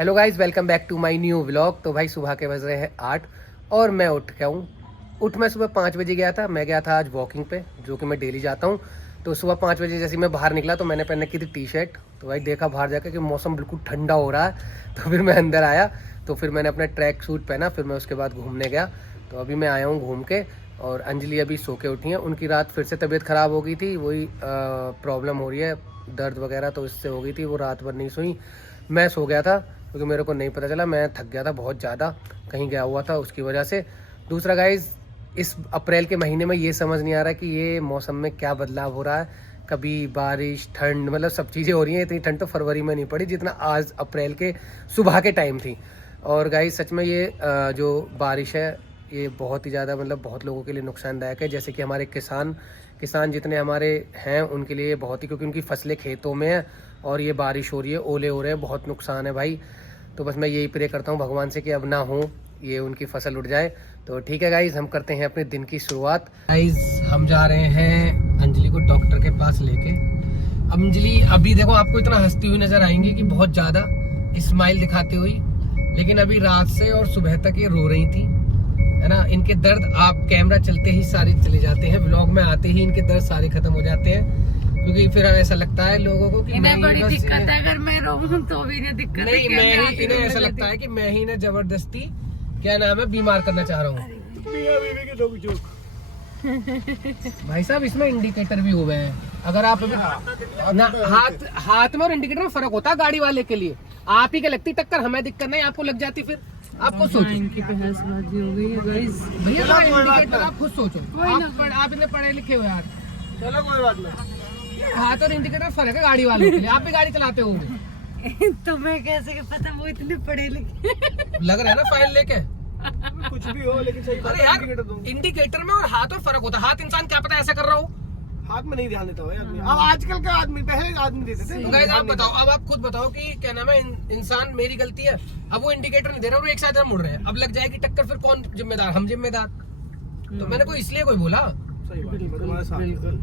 Hello guys, welcome back to my new vlog. तो भाई सुबह के बज रहे हैं 8 और मैं मैं सुबह 5 बजे गया था। मैं गया था आज वॉकिंग पे, जो कि मैं डेली जाता हूँ। तो सुबह 5 बजे जैसे मैं बाहर निकला तो मैंने पहन रखी थी टी शर्ट। तो भाई देखा बाहर जाकर कि मौसम बिल्कुल ठंडा हो रहा है। तो फिर मैं अंदर आया, तो फिर मैंने अपना ट्रैक सूट पहना। फिर मैं उसके बाद घूमने गया। तो अभी मैं आया हूँ घूम के, और अंजलि अभी सो के उठी हैं। उनकी रात फिर से तबीयत ख़राब हो गई थी, वही प्रॉब्लम हो रही है, दर्द वगैरह तो इससे हो गई थी। वो रात भर नहीं सोई। मैं सो गया था क्योंकि मेरे को नहीं पता चला, मैं थक गया था बहुत ज़्यादा, कहीं गया हुआ था उसकी वजह से। दूसरा गाइज़, इस अप्रैल के महीने में ये समझ नहीं आ रहा कि ये मौसम में क्या बदलाव हो रहा है। कभी बारिश, ठंड, मतलब सब चीज़ें हो रही हैं। इतनी ठंड तो फरवरी में नहीं पड़ी जितना आज अप्रैल के सुबह के टाइम थी। और गाइज़ सच में ये जो बारिश है ये बहुत ही ज़्यादा, मतलब बहुत लोगों के लिए नुकसानदायक है। जैसे कि हमारे किसान जितने हमारे हैं उनके लिए बहुत ही, क्योंकि उनकी फसलें खेतों में हैं और ये बारिश हो रही है, ओले हो रहे हैं, बहुत नुकसान है भाई। तो बस मैं यही प्रे करता हूँ भगवान से कि अब ना हो ये, उनकी फसल उड़ जाए। तो ठीक है गाइज, हम करते हैं अपने दिन की शुरुआत। गाइज हम जा रहे हैं अंजलि को डॉक्टर के पास लेके। अंजलि अभी देखो आपको इतना हंसती हुई नजर आएंगी कि बहुत ज़्यादा स्माइल दिखाती हुई, लेकिन अभी रात से और सुबह तक ये रो रही थी, है ना। इनके दर्द आप कैमरा चलते ही सारे चले जाते हैं, व्लॉग में आते ही इनके दर्द सारे खत्म हो जाते हैं। क्योंकि फिर ऐसा लगता है लोगों को कि इन्हें बड़ी दिक्कत है, अगर मैं रोऊं तो भी इन्हें दिक्कत नहीं, इन्हें ऐसा लगता है कि मैं ही इन्हें जबरदस्ती, क्या नाम है, बीमार करना चाह रहा हूँ। भाई साहब इसमें इंडिकेटर भी हुए हैं, अगर आप ना हाथ में और इंडिकेटर में फर्क होता है गाड़ी वाले के लिए। आप ही के लगती टक्कर, हमें दिक्कत नहीं, आपको लग जाती फिर आपको सोचो। इनकी बहसबाजी हो गई है गाइस। भैया इंडिकेटर आप खुद सोचो, आप इतने पढ़े लिखे हो यार। चलो कोई बात नहीं, हाथ और इंडिकेटर फर्क है गाड़ी वालों के लिए। आप भी गाड़ी चलाते होंगे तो मैं कैसे पता वो इतने पढ़े लिखे लग रहा है ना फाइल लेके। कुछ भी हो लेकिन सही बात अरे है, यार इंडिकेटर दो। इंडिकेटर में और हाथ में फर्क होता है। हाथ इंसान क्या पता ऐसा कर रहा हो, हाथ में नहीं ध्यान देता भाई आदमी। अब आजकल का आदमी, पहले आदमी देते थे। तो गाइस आप बताओ, अब आप खुद बताओ कि क्या नाम है, इंसान, मेरी गलती है। अब वो इंडिकेटर नहीं दे रहा, वो एक साइड मुड़ रहे हैं, अब लग जाएगी टक्कर, फिर कौन जिम्मेदार, हम जिम्मेदार। तो मैंने कोई इसलिए कोई बोला। सही बात है, मैं तुम्हारे साथ हूँ। बिल्कुल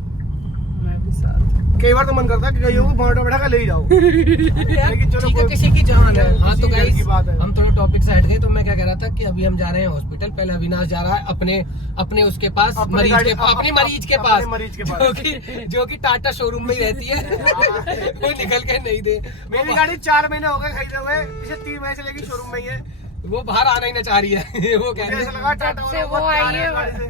मैं भी साथ। कई बार तो मन करता है कि कईयों को बांटा बैठा कर ले ही जाओ, लेकिन चलो ठीक है, किसी की जान है। हाँ तो गाइस की बात है। हम थोड़ा टॉपिक साइड गए, तो मैं क्या कह रहा था कि अभी हम जा रहे हैं हॉस्पिटल। पहले अविनाश जा रहा है अपने उसके पास, अपने मरीज गाड़ी- के अपनी मरीज के अपने पास, मरीज के पास। जो कि टाटा शोरूम में ही रहती है। वो निकल के नहीं दे। मेरी गाड़ी 4 महीने हो गए खरीदे हुए, पिछले 3 महीने से लेके शोरूम में ही है। वो बाहर आना ही ना चाह रही है। वो कह रही ऐसा है, लगा टाटा जब से वाला वो बहुत आई प्यार है गाड़ी से।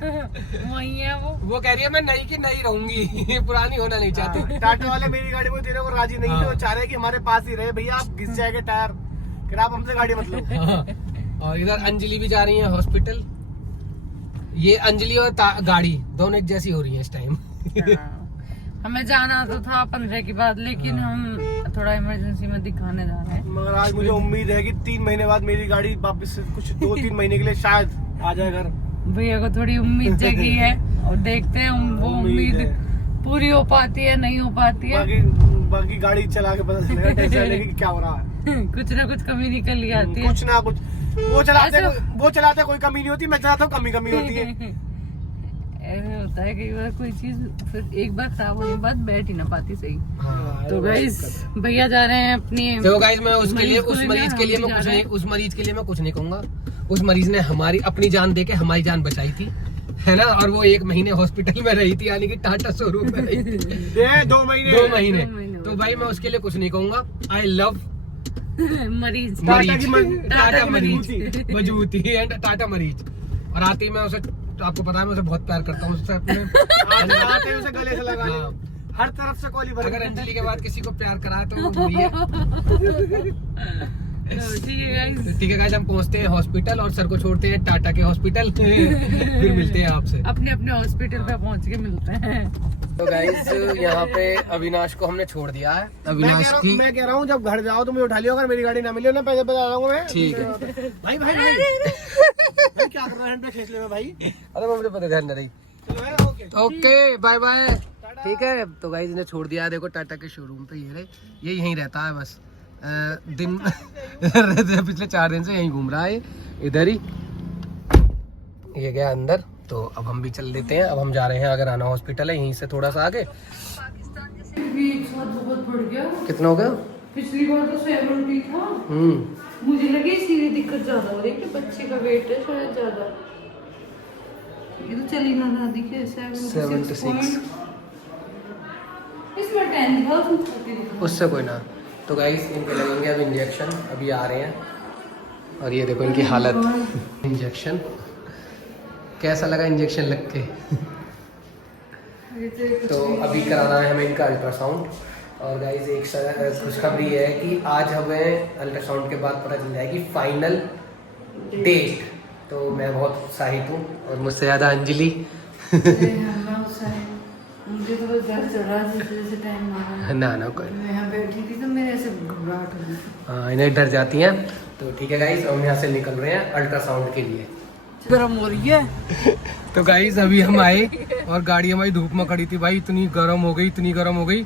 वही है वो कह रही है मैं नई की नई रहूंगी, पुरानी होना नहीं चाहती। टाटा वाले मेरी गाड़ी में देने को राजी नहीं थे, वो चाह रहे कि हमारे पास ही रहे। भैया आप घिस जाएंगे टायर, फिर आप हमसे गाड़ी मत लो। हाँ। और इधर अंजलि भी जा रही है हॉस्पिटल। ये अंजलि और गाड़ी दोनों एक जैसी हो रही है इस टाइम। हमें जाना तो था 15 की बात, लेकिन हम थोड़ा इमरजेंसी में दिखाने जा रहे हैं। मगर आज मुझे उम्मीद है कि 3 महीने बाद मेरी गाड़ी वापस से कुछ 2-3 महीने के लिए शायद आ जाए घर। भैया को थोड़ी उम्मीद जगी है और देखते हैं वो उम्मीद है। पूरी हो पाती है नहीं हो पाती है। बाकी गाड़ी चला के पता चलेगा, टेस्ट चलेगी कि क्या हो रहा है। कुछ ना कुछ कमी निकल ही आती है। कुछ ना कुछ वो चलाते कोई कमी नहीं होती, मैं चलाता हूँ कमी होती है। ऐसे होता है कई बार कोई चीज फिर एक बार खराब होने के बाद बैठ ही ना पाती सही। हाँ। तो गाइस भैया जा रहे हैं अपनी। तो गाइस मैं उसके लिए, मरीज उस को मरीज के लिए मैं लेने, कुछ हम भी नहीं, उस मरीज के लिए मैं कुछ नहीं कहूंगा। उस मरीज ने हमारी अपनी जान देके हमारी जान बचाई थी, है ना। और वो 1 महीने हॉस्पिटल में रही थी, यानी कि टाटा शोरूम में रही थी 2 महीने 2 महीने। तो भाई मैं उसके लिए कुछ नहीं कहूंगा। आई लव मरीज टाटा मरीज मजबूती एंड टाटा मरीज। और आते ही मैं उसे, तो आपको पता है मैं उसे बहुत प्यार करता हूँ उससे अपने। आते उसे गले से लगा ले। हर तरफ से कोली भर। अगर अंजलि के बाद किसी को प्यार करा है तो वो वही है। ठीक है गाइस, हम पहुंचते हैं हॉस्पिटल और सर को छोड़ते हैं टाटा के हॉस्पिटल। फिर मिलते हैं आपसे अपने अपने हॉस्पिटल पे पहुंच के मिलते हैं। तो गाइस यहाँ पे अविनाश को हमने छोड़ दिया है। अविनाश की, मैं कह रहा हूँ जब घर जाओ तो मुझे उठा लियो, अगर मेरी गाड़ी ना मिले ना पैसे बता रहा हूँ मैं। ठीक है भाई भाई क्या कर रहा है, हैंड पे खींच ले मैं भाई। अरे मुझे पता ध्यान नहीं। चलो है, ओके ओके बाय बाय। ठीक है तो गाइस ने छोड़ दिया है, देखो टाटा के शोरूम पे ये यहीं रहता है बस। दिन पिछले 4 दिन से यहीं घूम रहा है इधर ही। ये गया अंदर, तो अब हम भी चल लेते हैं। अब हम जा रहे हैं अगराना हॉस्पिटल है, यहीं से थोड़ा सा आगे। भी एक साथ बहुत बढ़ गया। कितना हो गया? पिछली बार तो 70 था, दिक्कत ज्यादा हो रही है कि बच्चे का वेट है शायद ज्यादा। ये तो चली ना दादी के 76 इसमें 10,000 उससे कोई ना। तो गाइस इनके लगेंगे अब इंजेक्शन, अभी आ रहे हैं। और ये देखो इनकी हालत। इंजेक्शन कैसा लगा इंजेक्शन लग के? तो अभी कराना है हमें इनका अल्ट्रासाउंड। और गाइस एक खुशखबरी है कि आज हमें अल्ट्रासाउंड के बाद पता चल जाएगी फाइनल डेट। तो मैं बहुत उत्साहित हूँ और मुझसे ज़्यादा अंजलि। मुझे तो बस डर चढ़ रहा है जैसे टाइम आ ना ना कोई मैं यहाँ बैठी थी तो मेरे ऐसे घबराहट हो गई। हाँ इन्हें डर जाती हैं। तो ठीक है गाइस हम यहाँ से निकल रहे हैं अल्ट्रासाउंड के लिए। गर्म हो रही है। तो गाइस अभी हम आए और गाड़ी हमारी धूप में खड़ी थी भाई, इतनी गर्म हो गई, इतनी गर्म हो गई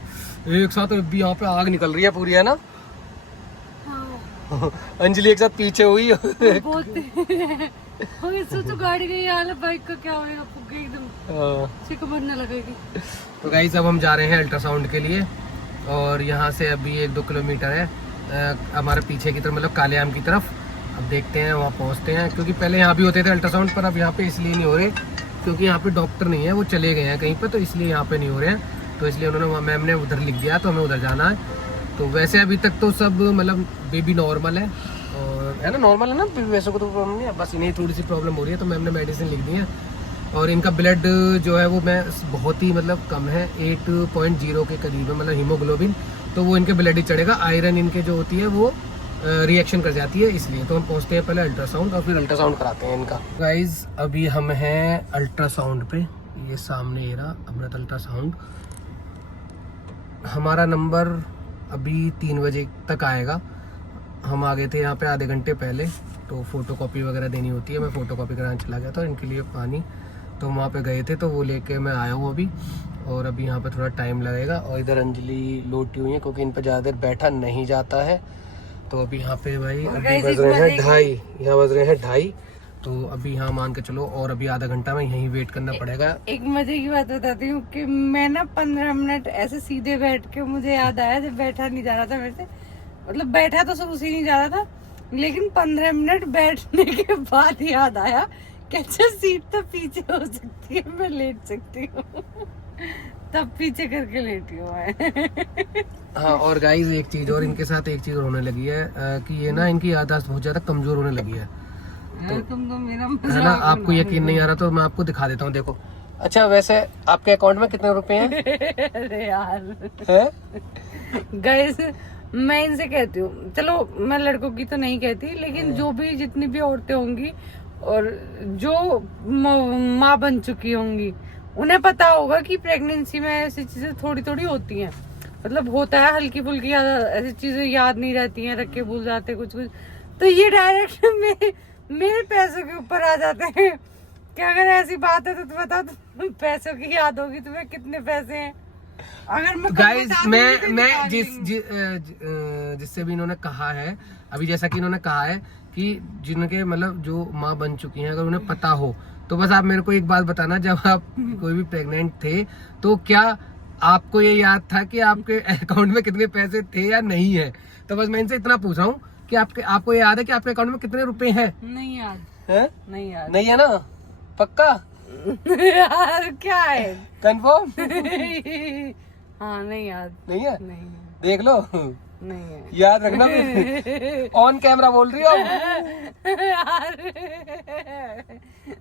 एक साथ। अभी यहाँ पे आग निकल रही है पूरी, है ना? हाँ। अंजलि एक साथ पीछे हुई। तो गाड़ी गई हाल बाइक का क्या होगा, फुक गई एकदम, सिकमर न लगेगी। तो गाइस अब हम जा रहे हैं अल्ट्रासाउंड के लिए और यहाँ से अभी 1-2 किलोमीटर है हमारे पीछे की तरफ, मतलब कालेआम की तरफ। अब देखते हैं वहाँ पहुँचते हैं, क्योंकि पहले यहाँ भी होते थे अल्ट्रासाउंड, पर अब यहाँ पे इसलिए नहीं हो रहे क्योंकि यहाँ पे डॉक्टर नहीं है, वो चले गए हैं कहीं पे, तो इसलिए यहाँ पे नहीं हो रहे हैं। तो इसलिए उन्होंने मैम ने उधर लिख दिया, तो हमें उधर जाना है। तो वैसे अभी तक तो सब मतलब बेबी नॉर्मल है, और है ना, नॉर्मल है ना, वैसे को तो प्रॉब्लम नहीं है, बस इन्हें थोड़ी सी प्रॉब्लम हो रही है। तो मैम ने मेडिसिन लिख दी है और इनका ब्लड जो है वो मैं बहुत ही मतलब कम है, 8.0 के करीब है, मतलब हीमोग्लोबिन। तो वो इनके ब्लड ही चढ़ेगा, आयरन इनके जो होती है वो रिएक्शन कर जाती है, इसलिए। तो हम पहुंचते हैं पहले अल्ट्रासाउंड और फिर अल्ट्रासाउंड कराते हैं इनका। गाइज अभी हम हैं अल्ट्रासाउंड पे, ये सामने ये रहा अमृत अल्ट्रासाउंड। हमारा नंबर अभी 3 बजे तक आएगा। हम आ गए थे यहाँ पे आधे घंटे पहले, तो फोटो कॉपी वगैरह देनी होती है, मैं फोटो कॉपी कराने चला गया था इनके लिए पानी। तो वहाँ पे गए थे तो वो लेके मैं आया हूँ अभी, और अभी यहाँ पे थोड़ा टाइम लगेगा। और इधर अंजलि लोटी हुई है क्योंकि इन पर ज़्यादा देर बैठा नहीं जाता है। तो अभी यहाँ पे भाई अभी बज रहे हैं 2:30, यहाँ बज रहे हैं 2:30। तो अभी यहाँ मान के चलो और अभी आधा घंटा में यहीं वेट करना पड़ेगा। एक मजे की बात बताती हूँ कि मैं ना 15 मिनट ऐसे सीधे बैठ के, मुझे याद आया जब बैठा नहीं जा रहा था मेरे से, मतलब बैठा तो सब उसी नहीं जा रहा था, लेकिन 15 मिनट बैठने के बाद याद आया कि अच्छा सीट तो पीछे हो सकती है, मैं लेट सकती हूँ। तब पीछे करके लेटी हूँ मैं। हाँ और गाइस एक चीज और, इनके साथ एक चीज और होने लगी है कि ये ना इनकी याददाश्त बहुत ज्यादा कमजोर होने लगी है। तुम तो मेरा है ना, आपको यकीन नहीं आ रहा तो मैं आपको दिखा देता हूँ, देखो। अच्छा वैसे आपके अकाउंट में कितने रुपए हैं? अरे यार है? गाइस मैं इनसे कहती हूँ, चलो मैं लड़कों की तो नहीं कहती, लेकिन जो भी जितनी भी औरतें होंगी और जो माँ बन चुकी होंगी, उन्हें पता होगा कि प्रेगनेंसी में ऐसी चीजें थोड़ी थोड़ी होती हैं। मतलब होता है हल्की फुल्की, ऐसी चीजें याद नहीं रहती हैं, रख के भूल जाते कुछ कुछ। तो ये डायरेक्ट मेरे पैसों के ऊपर आ जाते हैं कि अगर ऐसी बात है तो तुम बताओ, तुम पैसों की याद होगी तुम्हें कितने पैसे हैं। अगर मैं गाइस मैं जिससे भी इन्होंने कहा है अभी, जैसा कि इन्होंने कहा है कि जिनके मतलब जो माँ बन चुकी हैं, अगर उन्हें पता हो तो बस आप मेरे को एक बात बताना, जब आप कोई भी प्रेग्नेंट थे तो क्या आपको ये याद था कि आपके अकाउंट में कितने पैसे थे या नहीं है? तो बस मैं इनसे इतना पूछ रहा हूँ कि आपको याद है कि आपके अकाउंट में कितने रुपए हैं? नहीं याद है? नहीं याद नहीं है ना? पक्का? यार क्या है? कंफर्म? हाँ नहीं याद। नहीं है? नहीं देख लो, नहीं है, याद रखना। ऑन कैमरा बोल रही हो यार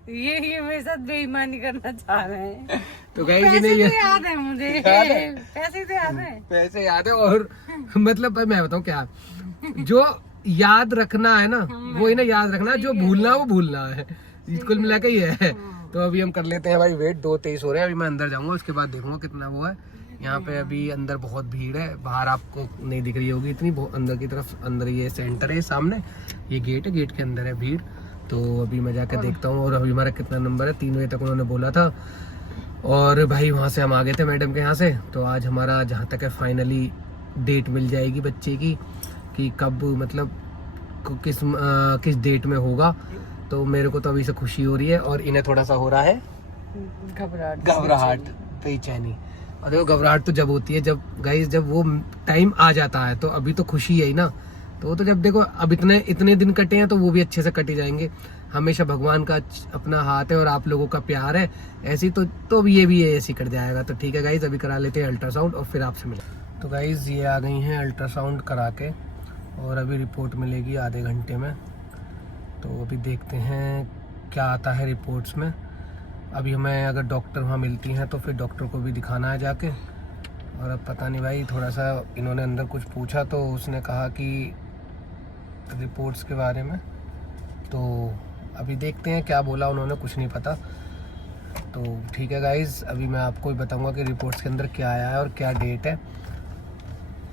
ये मेरे साथ बेईमानी करना चाह रहे हैं। तो गाइस पैसे इन्हें तो याद है मुझे, याद है? पैसे तो याद है, पैसे याद है। और मतलब मैं बताऊँ क्या, जो याद रखना है ना वो इन्हें याद रखना, जो भूलना वो भूलना है, कुल मिला के ये है। तो अभी हम कर लेते हैं भाई वेट, 2:23 हो रहे हैं। अभी मैं अंदर जाऊंगा, उसके बाद देखूंगा कितना वो है। यहाँ पे अभी अंदर बहुत भीड़ है, बाहर आपको नहीं दिख रही होगी इतनी, अंदर की तरफ, अंदर ये सेंटर है सामने, ये गेट है, गेट के अंदर है भीड़। तो अभी मैं जाकर देखता हूँ। और अभी हमारा कितना नंबर है, 3 बजे तक उन्होंने बोला था। और भाई वहाँ से हम आ गए थे मैडम के यहाँ से। तो आज हमारा जहाँ तक है फाइनली डेट मिल जाएगी बच्चे की, कि कब मतलब किस डेट में होगा। तो मेरे को तो अभी से खुशी हो रही है और इन्हें थोड़ा सा हो रहा है घबराहट, बेचैनी। और देखो घबराहट तो जब होती है जब गाइस जब वो टाइम आ जाता है, तो अभी तो खुशी है ही ना, तो वो तो जब देखो अब इतने दिन कटे हैं तो वो भी अच्छे से कटे जाएंगे। हमेशा भगवान का अपना हाथ है और आप लोगों का प्यार है, ऐसी तो ये भी ऐसे ही कट जाएगा। तो ठीक है गाइज, अभी करा लेते हैं अल्ट्रासाउंड और फिर आपसे मिले। तो गाइज ये आ गई हैं अल्ट्रासाउंड करा के और अभी रिपोर्ट मिलेगी आधे घंटे में। तो अभी देखते हैं क्या आता है रिपोर्ट्स में। अभी हमें अगर डॉक्टर वहाँ मिलती हैं तो फिर डॉक्टर को भी दिखाना है जाके। और अब पता नहीं भाई, थोड़ा सा इन्होंने अंदर कुछ पूछा तो उसने कहा कि रिपोर्ट्स के बारे में, तो अभी देखते हैं क्या बोला उन्होंने, कुछ नहीं पता। तो ठीक है गाइज, अभी मैं आपको ही बताऊंगा कि रिपोर्ट्स के अंदर क्या आया है और क्या डेट है।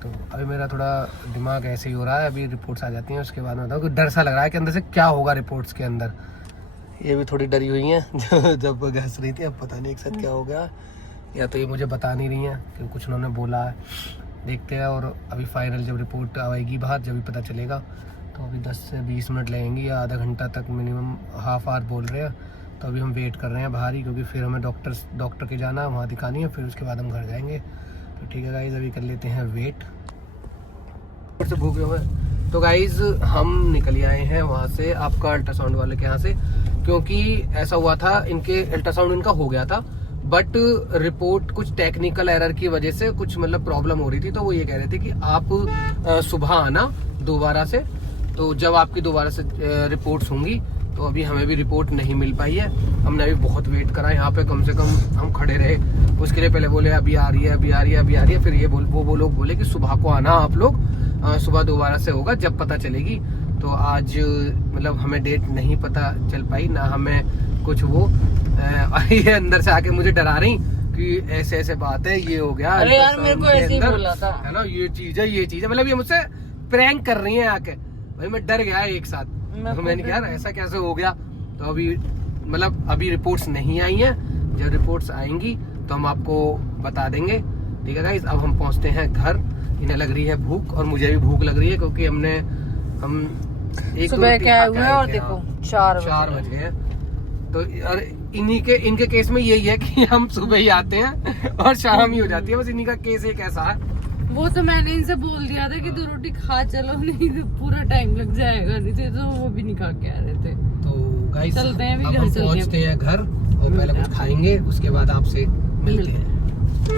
तो अभी मेरा थोड़ा दिमाग ऐसे ही हो रहा है, अभी रिपोर्ट्स आ जाती हैं उसके बाद में बताऊँ कि डर सा लग रहा है कि अंदर से क्या होगा रिपोर्ट्स के अंदर। ये भी थोड़ी डरी हुई हैं जब घस रही थी, अब पता नहीं एक साथ क्या हो गया, या तो ये मुझे बता नहीं रही हैं कि कुछ उन्होंने बोला है। देखते हैं, और अभी फाइनल जब रिपोर्ट आएगी बाहर जब भी पता चलेगा। तो अभी 10 से 20 मिनट लगेंगी या आधा घंटा तक मिनिमम, हाफ आवर बोल रहे हैं। तो अभी हम वेट कर रहे हैं बाहर ही, क्योंकि फिर हमें डॉक्टर के जाना है, वहाँ दिखानी है, फिर उसके बाद हम घर जाएंगे। तो ठीक है गाइज, अभी कर लेते हैं वेट। से भूखे हुए तो गाइज हम निकल आए हैं वहाँ से, आपका अल्ट्रासाउंड वाले के यहाँ से, क्योंकि ऐसा हुआ था इनके अल्ट्रासाउंड इनका हो गया था, बट रिपोर्ट कुछ टेक्निकल एरर की वजह से कुछ मतलब प्रॉब्लम हो रही थी। तो वो ये कह रहे थे कि आप सुबह आना दोबारा से, तो जब आपकी दोबारा से रिपोर्ट्स होंगी। तो अभी हमें भी रिपोर्ट नहीं मिल पाई है, हमने अभी बहुत वेट करा यहाँ पे, कम से कम हम खड़े रहे। उसके लिए पहले बोले अभी आ रही है, अभी आ रही है, अभी आ रही है, फिर ये वो लोग बोले कि सुबह को आना आप लोग, सुबह दोबारा से होगा जब पता चलेगी। तो आज मतलब हमें डेट नहीं पता चल पाई ना, हमें कुछ वो ये अंदर से आके मुझे डरा रही कि ऐसे ऐसे बात है, ये हो गया। अरे यार मेरे को ऐसे ही बोला था, है ना, ये चीज है, मतलब ये मुझसे प्रैंक कर रही है आके। भाई मैं डर गया एक साथ, मैंने कहा ऐसा कैसे हो गया। तो अभी मतलब अभी रिपोर्ट्स नहीं आई हैं, जब रिपोर्ट्स आएंगी तो हम आपको बता देंगे। ठीक है गाइस, अब हम पहुंचते हैं घर। इन्हें लग रही है भूख और मुझे भी भूख लग रही है, क्योंकि हम एक सुबह क्या हुआ है, और देखो 4 बज गए हैं। तो और इनके केस में यही है कि हम सुबह ही आते हैं और शाम ही हो जाती है, बस इन्हीं का केस एक ऐसा है। वो तो मैंने इनसे बोल दिया था कि 2 रोटी खा चलो, नहीं तो पूरा टाइम लग जाएगा, नहीं तो वो भी नहीं खा के आ रहे थे। तो गाइस चलते हैं, अब हम पहुंचते हैं घर और पहले कुछ खाएंगे, उसके बाद आपसे मिलते हैं।